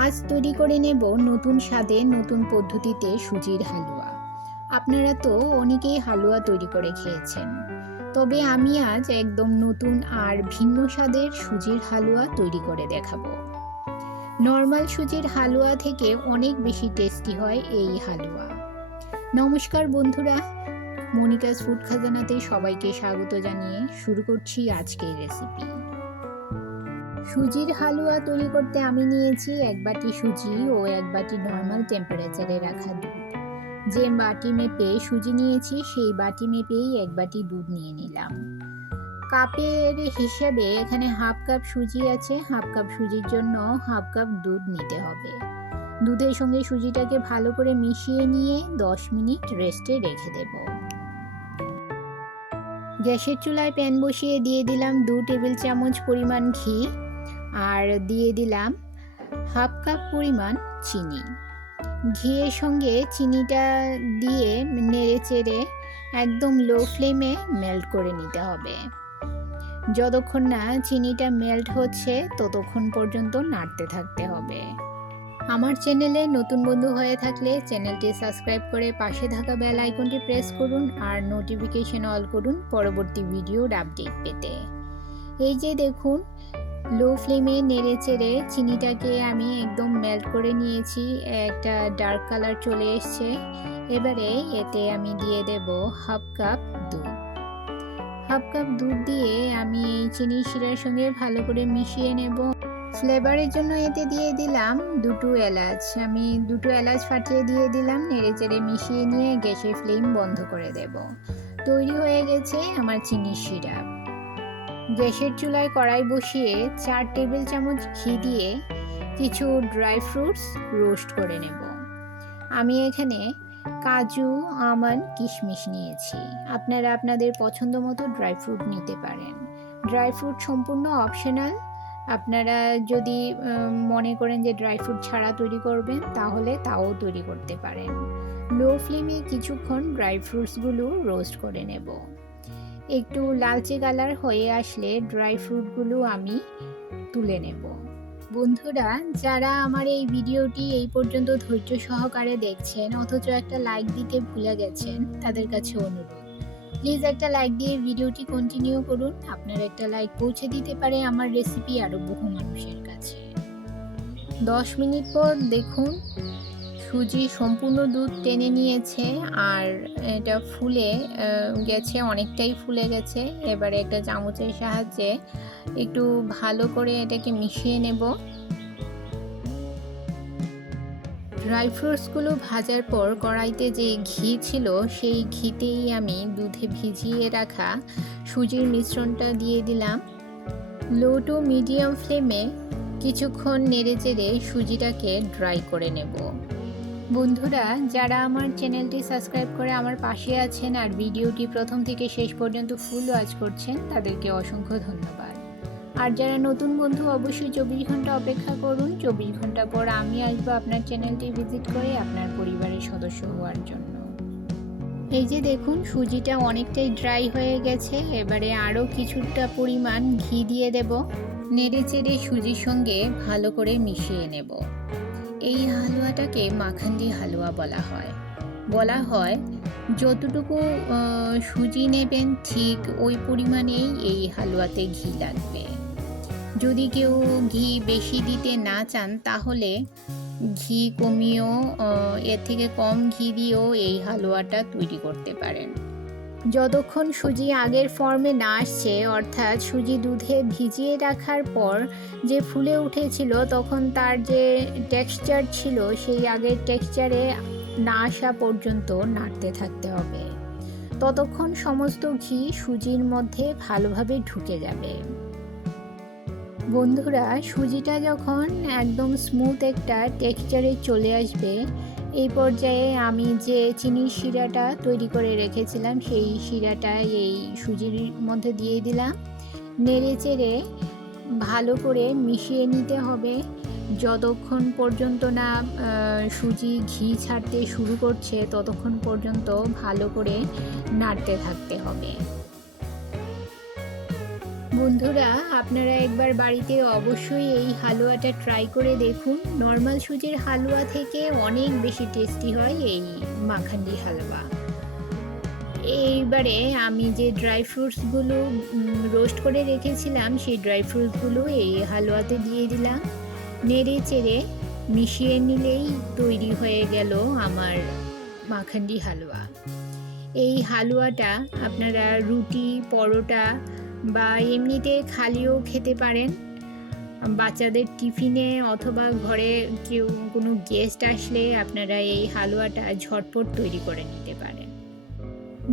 আজ তৈরি করে নেব নতুন স্বাদে নতুন পদ্ধতিতে সুজির হালুয়া। আপনারা তো অনেকেই হালুয়া তৈরি করে খেয়েছেন, তবে আমি আজ একদম নতুন আর ভিন্ন স্বাদের সুজির হালুয়া তৈরি করে দেখাবো। নর্মাল সুজির হালুয়া থেকে অনেক বেশি টেস্টি হয় এই হালুয়া। নমস্কার বন্ধুরা, মনিকাস ফুড খাজানাতে সবাইকে স্বাগত জানিয়ে শুরু করছি আজকের রেসিপি। সুজির হালুয়া তৈরি করতে আমি নিয়েছি 1 বাটি সুজি ও 1 বাটি নর্মাল টেম্পারেচারে রাখা দুধ। যে বাটি মেপে সুজি নিয়েছি সেই বাটি মেপেই 1 বাটি দুধ নিয়ে নিলাম। কাপের হিসেবে এখানে হাফ কাপ সুজি আছে, হাফ কাপ সুজির জন্য হাফ কাপ দুধ নিতে হবে। দুধের সঙ্গে সুজিটাকে ভালো করে মিশিয়ে নিয়ে 10 মিনিট রেস্টে রেখে দেব। গ্যাসের চুলায় প্যান বসিয়ে দিয়ে দিলাম 2 টেবিল চামচ পরিমাণ ঘি আর দিয়ে দিলাম হাফ কাপ পরিমাণ চিনি। ঘিয়ের সঙ্গে চিনিটা দিয়ে নেড়ে চেড়ে একদম লো ফ্লেমে মেল্ট করে নিতে হবে। যতক্ষণ না চিনিটা মেল্ট হচ্ছে ততক্ষণ পর্যন্ত নাড়তে থাকতে হবে। আমার চ্যানেলে নতুন বন্ধু হয়ে থাকলে চ্যানেলটি সাবস্ক্রাইব করে পাশে থাকা বেল আইকনটি প্রেস করুন আর নোটিফিকেশন অল করুন পরবর্তী ভিডিওর আপডেট পেতে। এই যে দেখুন, লো ফ্লেমে নেড়ে চেড়ে চিনিটাকে আমি একদম মেল্ট করে নিয়েছি, একটা ডার্ক কালার চলে এসছে। এবারে এতে আমি দিয়ে দেব হাফ কাপ দুধ। হাফ কাপ দুধ দিয়ে আমি এই চিনি শিরার সঙ্গে ভালো করে মিশিয়ে নেব। ফ্লেভারের জন্য এতে দিয়ে দিলাম 2টো এলাচ। আমি 2টো এলাচ ফাটিয়ে দিয়ে দিলাম। নেড়ে চেড়ে মিশিয়ে নিয়ে গ্যাসের ফ্লেম বন্ধ করে দেব। তৈরি হয়ে গেছে আমার চিনি শিরা। গ্যাসের চুলায় কড়াই বসিয়ে 4 টেবিল চামচ ঘি দিয়ে কিছু ড্রাই ফ্রুটস রোস্ট করে নেব। আমি এখানে কাজু, আমন্ড, কিশমিশ নিয়েছি। আপনারা আপনাদের পছন্দ মতো ড্রাই ফ্রুট নিতে পারেন। ড্রাই ফ্রুট সম্পূর্ণ অপশনাল। আপনারা যদি মনে করেন যে ড্রাই ফ্রুট ছাড়া তৈরি করবেন তাহলে তাও তৈরি করতে পারেন। লো ফ্লেমে কিছুক্ষণ ড্রাই ফ্রুটসগুলো রোস্ট করে নেব। একটু লালচে কালার হয়ে আসলে ড্রাই ফ্রুটগুলো আমি তুলে নেব। বন্ধুরা, যারা আমার এই ভিডিওটি এই পর্যন্ত ধৈর্য সহকারে দেখছেন অথচ একটা লাইক দিতে ভুলে গেছেন, তাদের কাছে অনুরোধ, প্লিজ একটা লাইক দিয়ে ভিডিওটি কন্টিনিউ করুন। আপনার একটা লাইক পৌঁছে দিতে পারে আমার রেসিপি আরও বহু মানুষের কাছে। 10 মিনিট পর দেখুন, সুজি সম্পূর্ণ দুধ টেনে নিয়েছে আর এটা ফুলে গেছে, অনেকটাই ফুলে গেছে। এবারে একটা চামচের সাহায্যে একটু ভালো করে এটাকে মিশিয়ে নেব। ড্রাই ফ্রুটসগুলো ভাজার পর কড়াইতে যে ঘি ছিল সেই ঘিতেই আমি দুধে ভিজিয়ে রাখা সুজির মিশ্রণটা দিয়ে দিলাম। লো টু মিডিয়াম ফ্লেমে কিছুক্ষণ নেড়ে চেড়ে সুজিটাকে ড্রাই করে নেব। বন্ধুরা, যারা আমার চ্যানেলটি সাবস্ক্রাইব করে আমার পাশে আছেন আর ভিডিওটি প্রথম থেকে শেষ পর্যন্ত ফুল ওয়াচ করছেন, তাদেরকে অসংখ্য ধন্যবাদ। আর যারা নতুন বন্ধু, অবশ্যই 24 ঘন্টা অপেক্ষা করুন। 24 ঘন্টা পর আমি আসবো আপনার চ্যানেলটি ভিজিট করে আপনার পরিবারের সদস্য হওয়ার জন্য। এই যে দেখুন, সুজিটা অনেকটাই ড্রাই হয়ে গেছে। এবারে আরও কিছুটা পরিমাণ ঘি দিয়ে দেব। নেড়ে চেড়ে সুজির সঙ্গে ভালো করে মিশিয়ে নেব। এই হালুয়াটাকে মাখান্দি হালুয়া বলা হয় যতটুকু সুজি নেবেন ঠিক ওই পরিমাণেই এই হালুয়াতে ঘি লাগবে। যদি কেউ ঘি বেশি দিতে না চান তাহলে ঘি কমিয়েও এর থেকে কম ঘি দিয়েও এই হালুয়াটা তৈরি করতে পারেন। যতক্ষণ সুজি আগের ফর্মে না আসছে, অর্থাৎ সুজি দুধে ভিজিয়ে রাখার পর যে ফুলে উঠেছিল তখন তার যে টেক্সচার ছিল সেই আগের টেক্সচারে না আসা পর্যন্ত নাড়তে থাকতে হবে। ততক্ষণ সমস্ত ঘি সুজির মধ্যে ভালোভাবে ঢুকে যাবে। বন্ধুরা, সুজিটা যখন একদম স্মুথ একটা টেক্সচারে চলে আসবে, এই পর্যায়ে আমি যে চিনির শিরাটা তৈরি করে রেখেছিলাম সেই শিরাটা এই সুজির মধ্যে দিয়ে দিলাম। নেড়ে চেড়ে ভালো করে মিশিয়ে নিতে হবে যতক্ষণ পর্যন্ত না সুজি ঘি ছাড়তে শুরু করছে, ততক্ষণ পর্যন্ত ভালো করে নাড়তে থাকতে হবে। বন্ধুরা, আপনারা একবার বাড়িতে অবশ্যই এই হালুয়াটা ট্রাই করে দেখুন। নর্মাল সুজির হালুয়া থেকে অনেক বেশি টেস্টি হয় এই মাখান্ডি হালুয়া। এইবারে আমি যে ড্রাই ফ্রুটসগুলো রোস্ট করে রেখেছিলাম, সেই ড্রাই ফ্রুটসগুলো এই হালুয়াতে দিয়ে দিলাম। নেড়ে চেড়ে মিশিয়ে নিলেই তৈরি হয়ে গেল আমার মাখান্ডি হালুয়া। এই হালুয়াটা আপনারা রুটি, পরোটা বা এমনিতে খালিও খেতে পারেন। বাচ্চাদের টিফিনে অথবা ঘরে কেউ কোনো গেস্ট আসলে আপনারা এই হালুয়াটা ঝটপট তৈরি করে নিতে পারেন।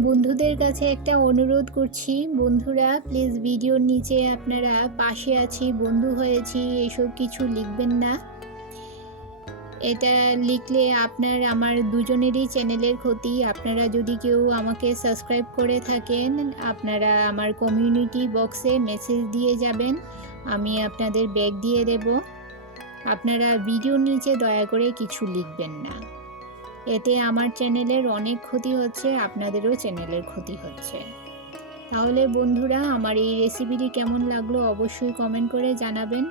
বন্ধুদের কাছে একটা অনুরোধ করছি, বন্ধুরা প্লিজ ভিডিওর নিচে আপনারা পাশে আছি, বন্ধু হয়েছি এসব কিছু লিখবেন না। এটা লিখলে আমার দুজনেরই চ্যানেলের ক্ষতি। আপনারা যদি কেউ আমাকে সাবস্ক্রাইব করে থাকেন, আপনারা আমার কমিউনিটি বক্সে মেসেজ দিয়ে যাবেন, আমি আপনাদের ব্যাগ দিয়ে দেব। আপনারা ভিডিওর নিচে দয়া করে কিছু লিখবেন না। এতে আমার চ্যানেলের অনেক ক্ষতি হচ্ছে, আপনাদেরও চ্যানেলের ক্ষতি হচ্ছে। তাহলে বন্ধুরা, আমার এই রেসিপিটি কেমন লাগলো অবশ্যই কমেন্ট করে জানাবেন,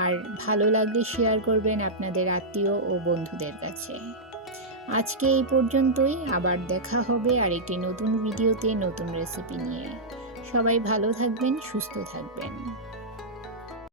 আর ভালো লাগলে শেয়ার করবেন আপনাদের আত্মীয় ও বন্ধুদের কাছে। আজকে এই পর্যন্তই, আবার দেখা হবে আরেকটি নতুন ভিডিওতে নতুন রেসিপি নিয়ে। সবাই ভালো থাকবেন, সুস্থ থাকবেন।